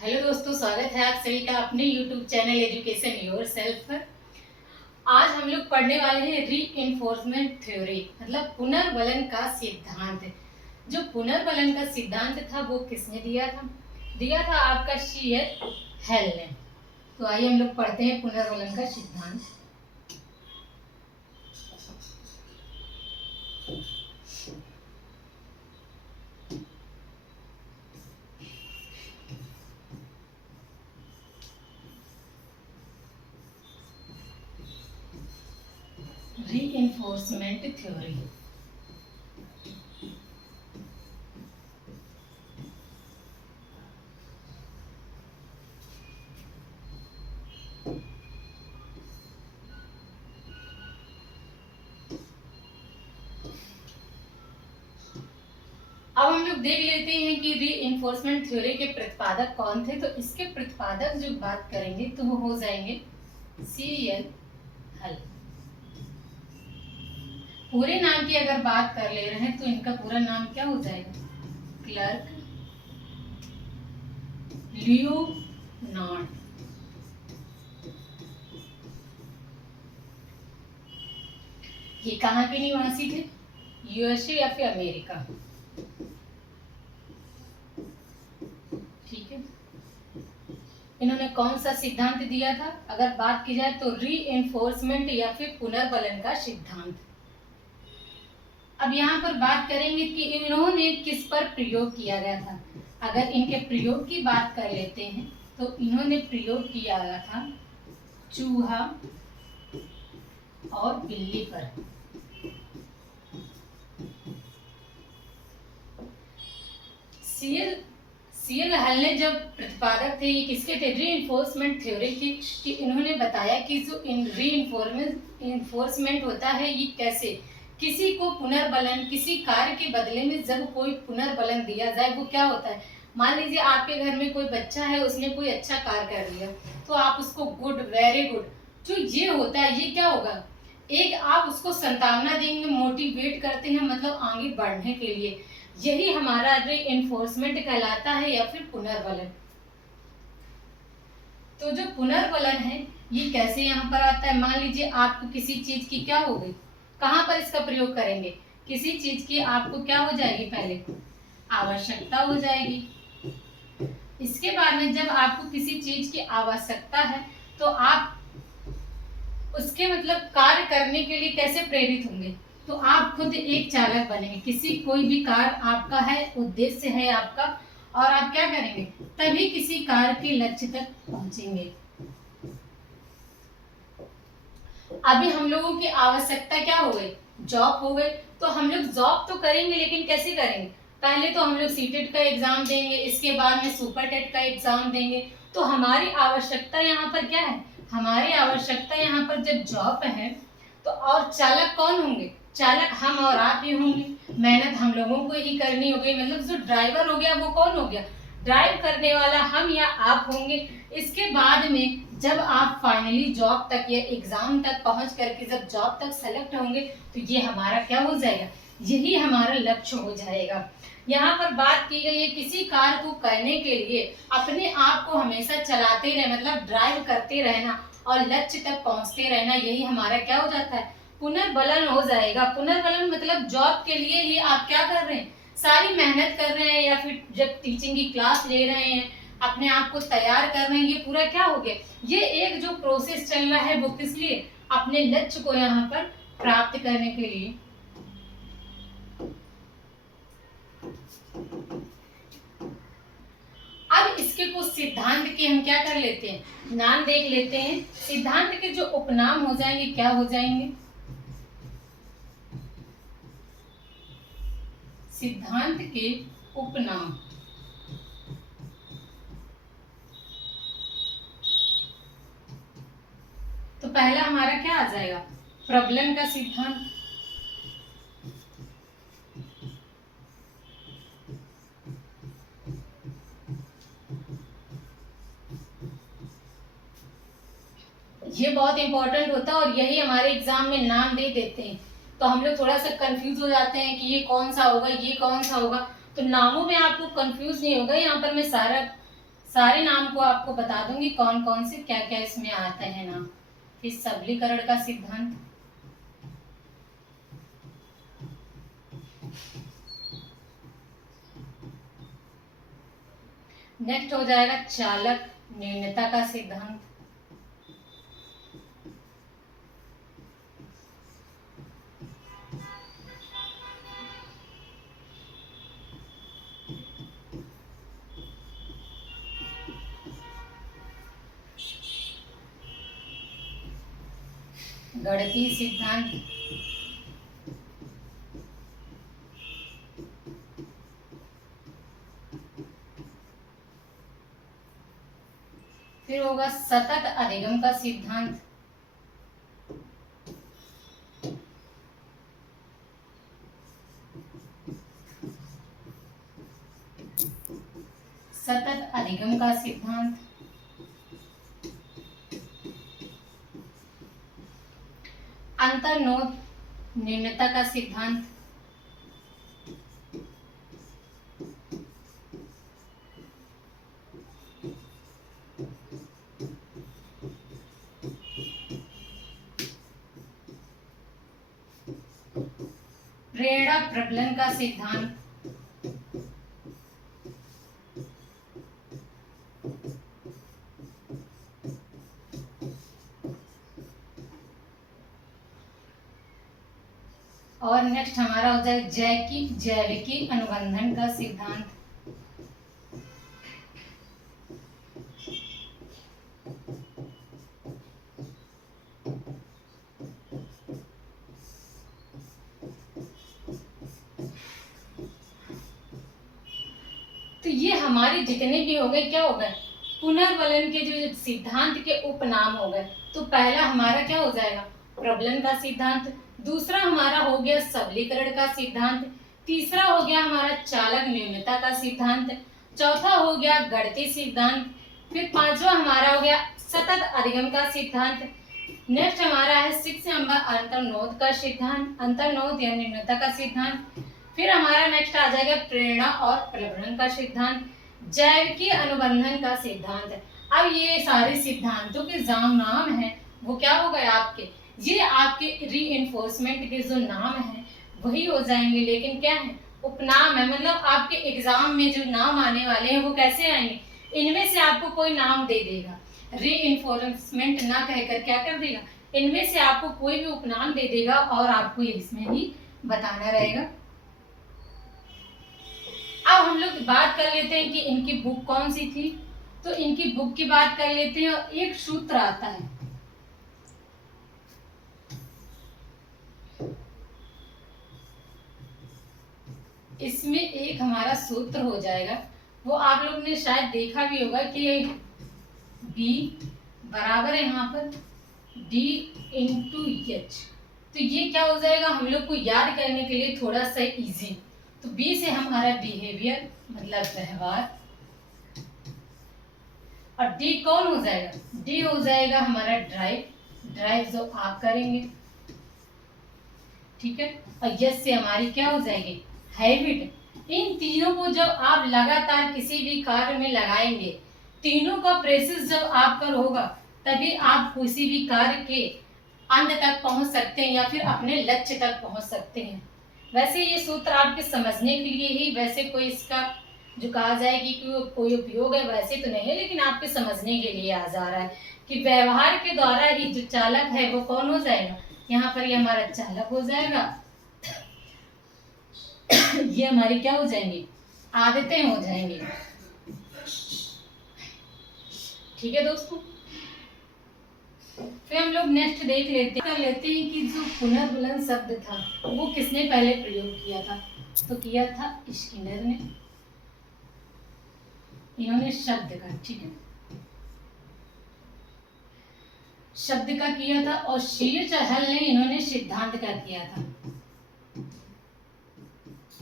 Hello दोस्तों, स्वागत है आप सभी का अपने YouTube चैनल एजुकेशन योरसेल्फ पर। आज हम लोग पढ़ने वाले हैं रीइंफोर्समेंट थ्योरी, मतलब पुनर्बलन का सिद्धांत। जो पुनर्बलन का सिद्धांत था वो किसने दिया था? दिया था आपका सी.एस. हेल ने। तो आइए हम लोग पढ़ते हैं पुनर्बलन का सिद्धांत। Reinforcement theory. अब हम लोग देख लेते हैं कि रीइंफोर्समेंट थ्योरी के प्रतिपादक कौन थे। तो इसके प्रतिपादक जो बात करेंगे तो वो हो जाएंगे सी.एस. हेल। पूरे नाम की अगर बात कर ले रहे हैं तो इनका पूरा नाम क्या हो जाएगा? Clerk Leonard. ये कहाँ के निवासी थे? यूएसए या फिर अमेरिका। ठीक है। इन्होंने कौन सा सिद्धांत दिया था? अगर बात की जाए तो रीइंफोर्समेंट या फिर पुनर्बलन का सिद्धांत। अब यहाँ पर बात करेंगे कि इन्होंने किस पर प्रयोग किया गया था। अगर इनके प्रयोग की बात कर लेते हैं तो इन्होंने प्रयोग किया गया था चूहा और बिल्ली पर। सी.एस. हेल ने जब प्रतिपादक थे, ये किसके थे? रीइंफोर्समेंट थ्योरी की। कि इन्होंने बताया कि जो रीइंफोर्समेंट होता है ये कैसे किसी को पुनर्बलन, किसी कार्य के बदले में जब कोई पुनर्बलन दिया जाए वो क्या होता है। मान लीजिए आपके घर में कोई बच्चा है, उसने कोई अच्छा कार्य कर लिया तो आप उसको गुड, वेरी गुड, जो ये होता है ये क्या होगा? एक आप उसको संतावना देंगे, मोटिवेट करते हैं, मतलब आगे बढ़ने के लिए। यही हमारा रीइंफोर्समेंट कहलाता है या फिर पुनर्बलन। तो जो पुनर्बलन है ये कैसे यहाँ पर आता है? मान लीजिए आपको किसी चीज की क्या हो गई, कहाँ पर इसका प्रयोग करेंगे? किसी चीज की आपको क्या हो जाएगी? पहले आवश्यकता हो जाएगी। इसके बाद में जब आपको किसी चीज की आवश्यकता है तो आप उसके मतलब कार्य करने के लिए कैसे प्रेरित होंगे? तो आप खुद एक चालक बनेंगे। किसी कोई भी कार्य आपका है, उद्देश्य है आपका, और आप क्या करेंगे? तभी किसी कार्य के लक्ष्य तक पहुंचेंगे। अभी हम लोगों की आवश्यकता क्या हो गई? जॉब हो गई। तो हम लोग जॉब तो करेंगे, लेकिन कैसे करेंगे? पहले तो हम लोग सीटेट का एग्जाम देंगे, इसके बाद में सुपर टेट का एग्जाम देंगे। तो हमारी आवश्यकता यहाँ पर क्या है? हमारी आवश्यकता यहाँ पर जब जॉब है तो और चालक कौन होंगे? चालक हम और आप ही होंगे। मेहनत हम लोगों को ही करनी होगी। मतलब जो ड्राइवर हो गया वो कौन हो गया? ड्राइव करने वाला हम या आप होंगे। इसके बाद में जब आप फाइनली जॉब तक या एग्जाम तक पहुंच करके जब जॉब तक सेलेक्ट होंगे तो ये हमारा क्या हो जाएगा? यही हमारा लक्ष्य हो जाएगा। यहाँ पर बात की गई है किसी कार्य को करने के लिए अपने आप को हमेशा चलाते रहे, मतलब ड्राइव करते रहना और लक्ष्य तक पहुंचते रहना, यही हमारा क्या हो जाता है? पुनर्बलन हो जाएगा। पुनर्बलन मतलब जॉब के लिए ही आप क्या कर रहे हैं? सारी मेहनत कर रहे हैं, या फिर जब टीचिंग की क्लास ले रहे हैं, अपने आप को तैयार कर रहे हैं, ये पूरा क्या हो गया? ये एक जो प्रोसेस चल रहा है वो किस लिए? अपने लक्ष्य को यहाँ पर प्राप्त करने के लिए। अब इसके कुछ सिद्धांत के हम क्या कर लेते हैं? नाम देख लेते हैं। सिद्धांत के जो उपनाम हो जाएंगे क्या हो जाएंगे? सिद्धांत के उपनाम। तो पहला हमारा क्या आ जाएगा? प्रबलन का सिद्धांत। ये बहुत इंपॉर्टेंट होता है और यही हमारे एग्जाम में नाम दे देते हैं तो हम लोग थोड़ा सा कंफ्यूज हो जाते हैं कि ये कौन सा होगा, ये कौन सा होगा। तो नामों में आपको कंफ्यूज नहीं होगा। यहाँ पर मैं सारा सारे नाम को आपको बता दूंगी कौन कौन से क्या क्या इसमें आते हैं नाम। फिर सबलीकरण का सिद्धांत, नेक्स्ट हो जाएगा चालक न्यूनता का सिद्धांत, गणितीय सिद्धांत, फिर होगा सतत अधिगम का सिद्धांत, सतत अधिगम का सिद्धांत, अंतर्नोद न्यूनता का सिद्धांत, प्रेरणा प्रबलन का सिद्धांत, और नेक्स्ट हमारा हो जाए जैविकी अनुबंधन का सिद्धांत, तो ये हमारे जितने भी हो गए क्या हो गए, पुनर्वलन के जो सिद्धांत के उपनाम हो गए। तो पहला हमारा क्या हो जाएगा, प्रबलन का सिद्धांत, दूसरा हमारा हो गया सबलीकरण का सिद्धांत, तीसरा हो गया हमारा चालक न्यूनता का सिद्धांत, चौथा हो गया गणितीय सिद्धांत, फिर पांचवा हमारा हो गया सतत अधिगम का सिद्धांत, नेक्स्ट हमारा है 6 नंबर अंतर्नोद का सिद्धांत, अंतर्नोद या न्यूनता का सिद्धांत, फिर हमारा नेक्स्ट आ जाएगा प्रेरणा और प्रबलन का सिद्धांत, जैविकी अनुबंधन का सिद्धांत। अब ये सारे सिद्धांतों के नाम हैं वो क्या हो गए आपके, ये आपके रीइंफोर्समेंट के जो नाम हैं वही हो जाएंगे, लेकिन क्या है उपनाम है। मतलब आपके एग्जाम में जो नाम आने वाले हैं वो कैसे आएंगे, इनमें से आपको कोई नाम दे देगा, रीइंफोर्समेंट ना कहकर क्या कर देगा, इनमें से आपको कोई भी उपनाम दे देगा और आपको इसमें ही बताना रहेगा। अब हम लोग बात कर लेते हैं कि इनकी बुक कौन सी थी, तो इनकी बुक की बात कर लेते हैं। और एक सूत्र आता है, इसमें एक हमारा सूत्र हो जाएगा, वो आप लोग ने शायद देखा भी होगा कि B बराबर है यहाँ पर D इंटू एच। तो ये क्या हो जाएगा, हम लोग को याद करने के लिए थोड़ा सा इजी। तो B से हमारा बिहेवियर मतलब व्यवहार, और D कौन हो जाएगा, D हो जाएगा हमारा ड्राइव जो आप करेंगे, ठीक है। और यस से हमारी क्या हो जाएगी, हैबिट। इन तीनों को जब आप लगातार किसी भी कार्य में लगाएंगे, तीनों का प्रेसिस जब आप पर होगा, तभी आप किसी भी कार्य के अंत तक पहुंच सकते हैं या फिर अपने लक्ष्य तक पहुंच सकते हैं। वैसे ये सूत्र आपके समझने के लिए ही, वैसे कोई इसका जो कहा जाए कि कोई उपयोग है वैसे तो नहीं है, लेकिन आपके समझने के लिए आ जा रहा है कि व्यवहार के द्वारा ही जो चालक है वो कौन हो जाएगा, यहाँ पर ये हमारा चालक हो जाएगा, ये हमारी क्या हो जाएंगी, आदतें हो जाएंगी। ठीक है दोस्तों, फिर हम लोग नेक्स्ट देख लेते हैं कि जो पुनर्वलन शब्द था वो किसने पहले प्रयोग किया था, तो किया था स्किनर ने, इन्होंने शब्द का, ठीक है, शब्द का किया था, और शीर्षहल ने इन्होंने सिद्धांत का किया था,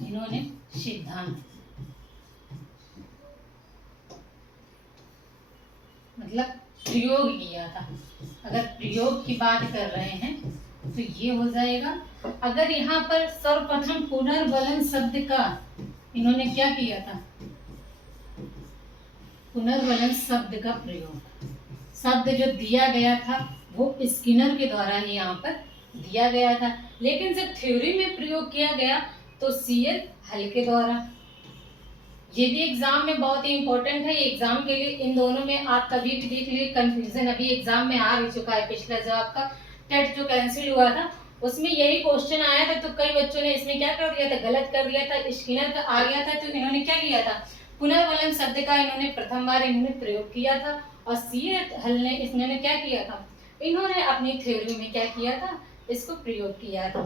इन्होंने सिद्धांत मतलब प्रयोग किया था। अगर प्रयोग की बात कर रहे हैं तो ये हो जाएगा। अगर यहाँ पर सर्वप्रथम पुनर्वलन शब्द का इन्होंने क्या किया था, पुनर्वलन शब्द का प्रयोग, शब्द जो दिया गया था वो स्किनर के द्वारा ही यहाँ पर दिया गया था, लेकिन जब थ्योरी में प्रयोग किया गया तो सीएल हल के द्वारा। ये भी एग्जाम में बहुत ही इंपॉर्टेंट है, ये एग्जाम के लिए इन दोनों में आप कभी भी देख लीजिए कंफ्यूजन अभी एग्जाम में आ भी चुका है। पिछला जो आपका टेट जो कैंसिल हुआ था उसमें यही क्वेश्चन आया था, तो कई बच्चों ने इसमें क्या कर दिया था, गलत कर दिया था, स्किनर का आ गया था, तो इन्होंने क्या किया था, पुनर्वलन शब्द का इन्होंने प्रथम बार इन्होंने प्रयोग किया था, और सीएल हल ने इन्होंने क्या किया था, इन्होंने अपनी थ्योरी में क्या किया था, इसको प्रयोग किया था।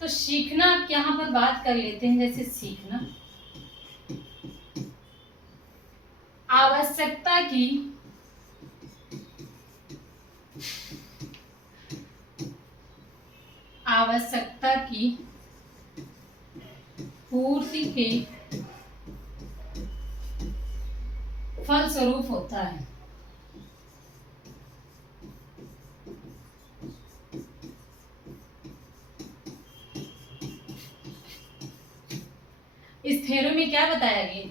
तो सीखना यहाँ पर बात कर लेते हैं, जैसे सीखना आवश्यकता की पूर्ति के फलस्वरूप होता है। इस थ्योरी में क्या बताया गया,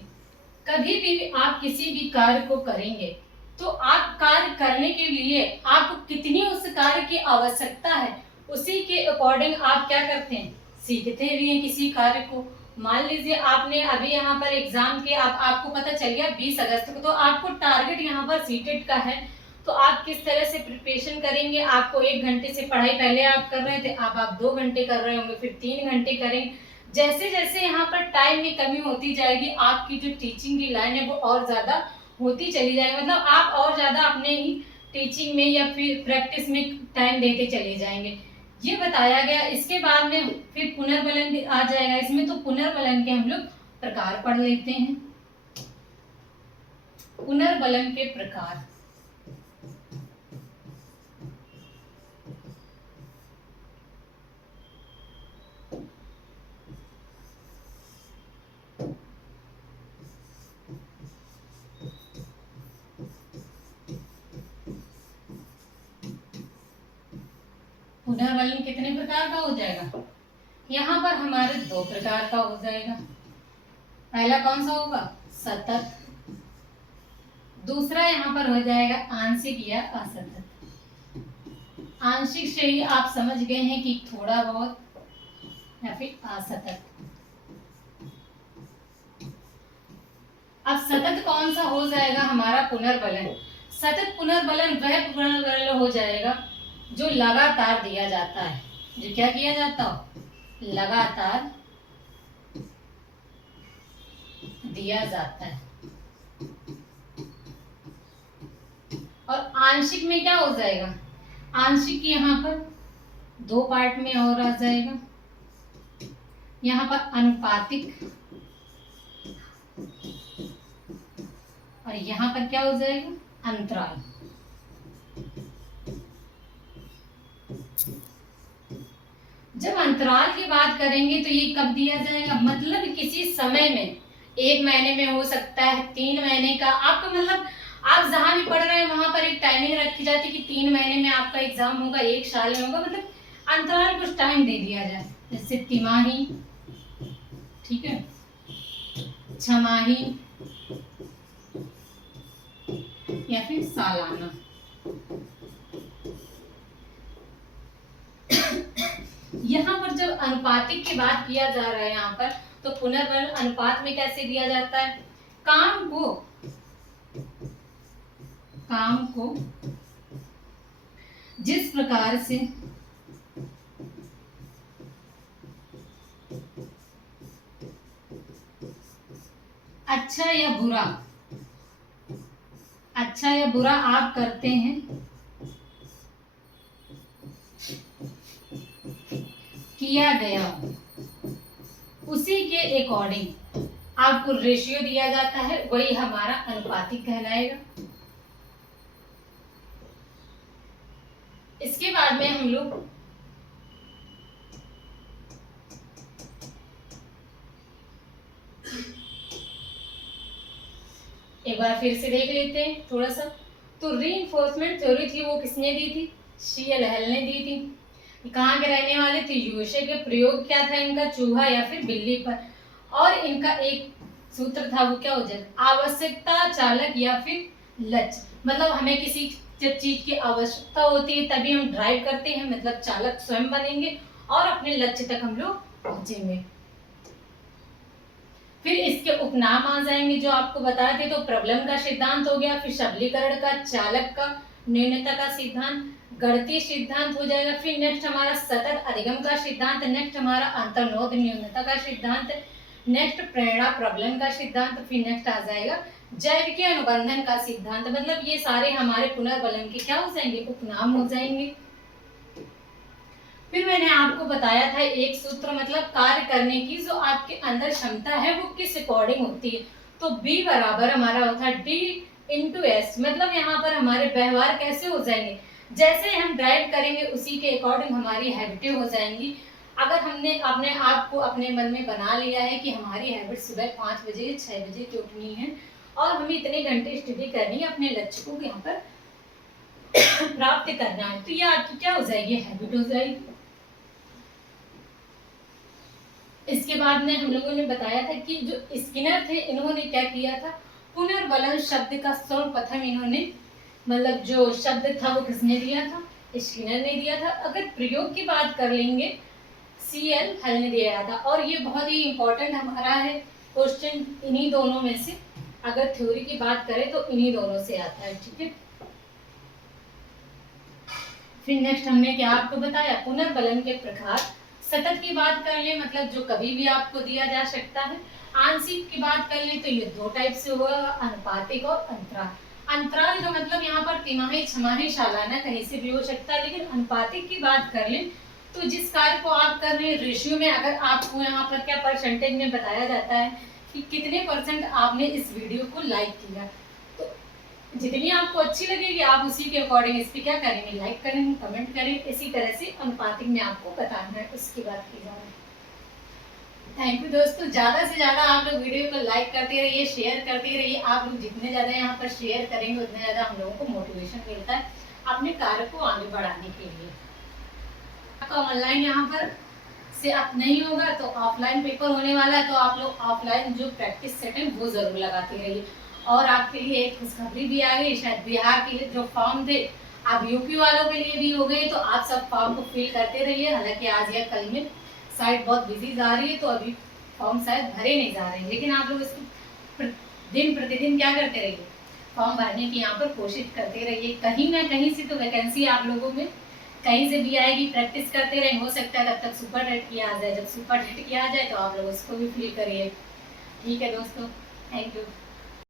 कभी भी आप किसी भी कार्य को करेंगे तो आप कार्य करने के लिए आपको कितनी उस कार्य की आवश्यकता है उसी के अकॉर्डिंग आप क्या करते हैं, सीखते भी हैं किसी कार्य को। मान लीजिए आपने अभी यहाँ पर एग्जाम के आपको पता चल गया 20 अगस्त को, तो आपको टारगेट यहाँ पर सीटेट का है, तो आप किस तरह से प्रिपरेशन करेंगे। आपको 1 घंटे से पढ़ाई पहले आप कर रहे थे, अब आप 2 घंटे कर रहे होंगे, फिर 3 घंटे करेंगे। जैसे जैसे यहाँ पर टाइम में कमी होती जाएगी आपकी जो टीचिंग की लाइन है वो और ज़्यादा होती चली जाएगी, मतलब आप और ज़्यादा अपने ही टीचिंग में या फिर प्रैक्टिस में टाइम देते चले जाएंगे, ये बताया गया। इसके बाद में फिर पुनर्वलन आ जाएगा इसमें, तो पुनर्वलन के हम लोग प्रकार पढ़ लेते हैं। पुनर्वलन के प्रकार, पुनर्वलन कितने प्रकार का हो जाएगा, यहाँ पर हमारे 2 प्रकार का हो जाएगा। पहला कौन सा होगा, सतत, दूसरा यहाँ पर हो जाएगा आंशिक या असतत। आंशिक से ही आप समझ गए हैं कि थोड़ा बहुत, या फिर असतत। अब सतत कौन सा हो जाएगा हमारा पुनर्वलन, सतत पुनर्वलन वह पुनर्वलन हो जाएगा जो लगातार दिया जाता है, जो क्या किया जाता हो, लगातार दिया जाता है। और आंशिक में क्या हो जाएगा, आंशिक यहाँ पर 2 पार्ट में और आ जाएगा, यहाँ पर अनुपातिक और यहाँ पर क्या हो जाएगा, अंतराल। जब अंतराल की बात करेंगे तो ये कब दिया जाएगा, मतलब किसी समय में, 1 महीने में हो सकता है, 3 महीने का, आपका मतलब आप जहां भी पढ़ रहे हैं वहां पर एक टाइमिंग रखी जाती है कि 3 महीने में आपका एग्जाम होगा, 1 साल में होगा, मतलब अंतराल कुछ टाइम दे दिया जाए, जैसे तिमाही, ठीक है, छमाही या फिर सालाना। यहाँ पर जब अनुपातिक की बात किया जा रहा है यहाँ पर, तो पुनर्वलन अनुपात में कैसे दिया जाता है, काम को जिस प्रकार से अच्छा या बुरा आप करते हैं, किया गया उसी के अकॉर्डिंग आपको रेशियो दिया जाता है, वही हमारा अनुपातिक कहलाएगा। इसके बाद में हम लोग एक बार फिर से देख लेते हैं थोड़ा सा। तो रीइंफोर्समेंट थ्योरी थी वो किसने दी थी, सीएल हल ने दी थी। कहाँ के रहने वाले थे, यूएसए के। प्रयोग क्या था इनका, चूहा या फिर बिल्ली पर। और इनका एक सूत्र था वो क्या हो जाएगा, आवश्यकता चालक या फिर लक्ष्य। मतलब हमें किसी जब चीज की आवश्यकता होती है तभी हम ड्राइव करते हैं, मतलब चालक स्वयं बनेंगे और अपने लक्ष्य तक हम लोग पहुंचेंगे। फिर इसके उपनाम आ जाएंगे जो आपको बताए थे, तो प्रबलम का सिद्धांत हो गया, फिर सबलीकरण का, चालक का, न्यूनता का सिद्धांत, गणितीय सिद्धांत हो जाएगा। फिर नेक्स्ट हमारा सतत अधिगम का सिद्धांत, नेक्स्ट हमारा अंतर्नोद न्यूनता का सिद्धांत, नेक्स्ट प्रेरणा प्रबलन का सिद्धांत, फिर नेक्स्ट आ जाएगा जैविक अनुबंधन का सिद्धांत। मतलब ये सारे हमारे पुनर्बलन के क्या हो जाएंगे, उपनाम हो जाएंगे। फिर मैंने आपको बताया था एक सूत्र, मतलब कार्य करने की जो आपके अंदर क्षमता है वो किस अकॉर्डिंग होती है, तो B बराबर हमारा होता है D इंटू एस। मतलब यहाँ पर हमारे व्यवहार कैसे हो जाएंगे, जैसे हम ड्राइव करेंगे उसी के अकॉर्डिंग हमारी हैबिटें हो जाएंगी। अगर हमने अपने आप को अपने मन में बना लिया है कि हमारी हैबिट सुबह 5 बजे 6 बजे की उठनी है और हमें इतने घंटे स्टडी करनी है, अपने लक्ष्य को यहाँ पर प्राप्त करना है, तो ये आपकी क्या हो जाएगी, हैबिट हो जाएगी। इसके बाद में हम लोगों ने बताया था कि जो स्किनर थे इन्होंने क्या किया था, पुनर्बलन शब्द का सर्वप्रथम इन्होंने, मतलब जो शब्द था वो किसने दिया था, स्किनर ने दिया था। अगर प्रयोग की बात कर लेंगे CL हल ने दिया था, और ये बहुत ही इंपॉर्टेंट हमारा है क्वेश्चन इन्हीं दोनों में से, अगर थ्योरी की बात करें तो इन्हीं दोनों से आता है, ठीक है। फिर नेक्स्ट हमने क्या आपको बताया, पुनर्बलन के प्रकार। सतत की बात कर ले, मतलब जो कभी भी आपको दिया जा सकता है। आंशिक की बात कर ले तो ये दो टाइप से होगा, अनुपातिक और अंतराल। अंतराल का मतलब यहाँ पर तिमाही छमाही सालाना कहीं से भी हो सकता है, लेकिन अनुपातिक की बात कर ले तो जिस कार्य को आप कर रहे हैं रेशियो में, अगर आपको यहाँ पर क्या परसेंटेज में बताया जाता है कि कितने % आपने इस वीडियो को लाइक किया, तो जितनी आपको अच्छी लगेगी आप उसी के अकॉर्डिंग इस पर क्या करेंगे, लाइक करेंगे, कमेंट करेंगे। इसी तरह से अनुपातिक में आपको बताना है, उसकी बात की जा रही है। थैंक यू दोस्तों, ज़्यादा से ज़्यादा आप लोग वीडियो को लाइक करते रहिए, शेयर करते रहिए। आप लोग जितने ज़्यादा यहाँ पर शेयर करेंगे उतने ज़्यादा हम लोगों को मोटिवेशन मिलता है अपने कार्य को आगे बढ़ाने के लिए। आपका ऑनलाइन यहाँ पर से आप नहीं होगा तो ऑफलाइन पेपर होने वाला है, तो आप लोग ऑफलाइन जो प्रैक्टिस सेट है वो ज़रूर लगाते रहिए। और आपके लिए एक खुशखबरी भी आ गई, शायद बिहार के लिए जो फॉर्म थे अब यूपी वालों के लिए भी हो गए, तो आप सब फॉर्म को फिल करते रहिए। हालांकि आज या कल में साइट बहुत बिजी जा रही है तो अभी फॉर्म शायद भरे नहीं जा रहे हैं, लेकिन आप लोग इसको दिन प्रतिदिन क्या करते रहिए, फॉर्म भरने की यहाँ पर कोशिश करते रहिए। कहीं ना कहीं से तो वैकेंसी आप लोगों में कहीं से भी आएगी, प्रैक्टिस करते रहे, हो सकता है तब तक सुपर टेट की आ जाए। जब सुपर टेट की आ जाए तो आप लोग उसको भी फिल करिए, ठीक है दोस्तों, थैंक यू।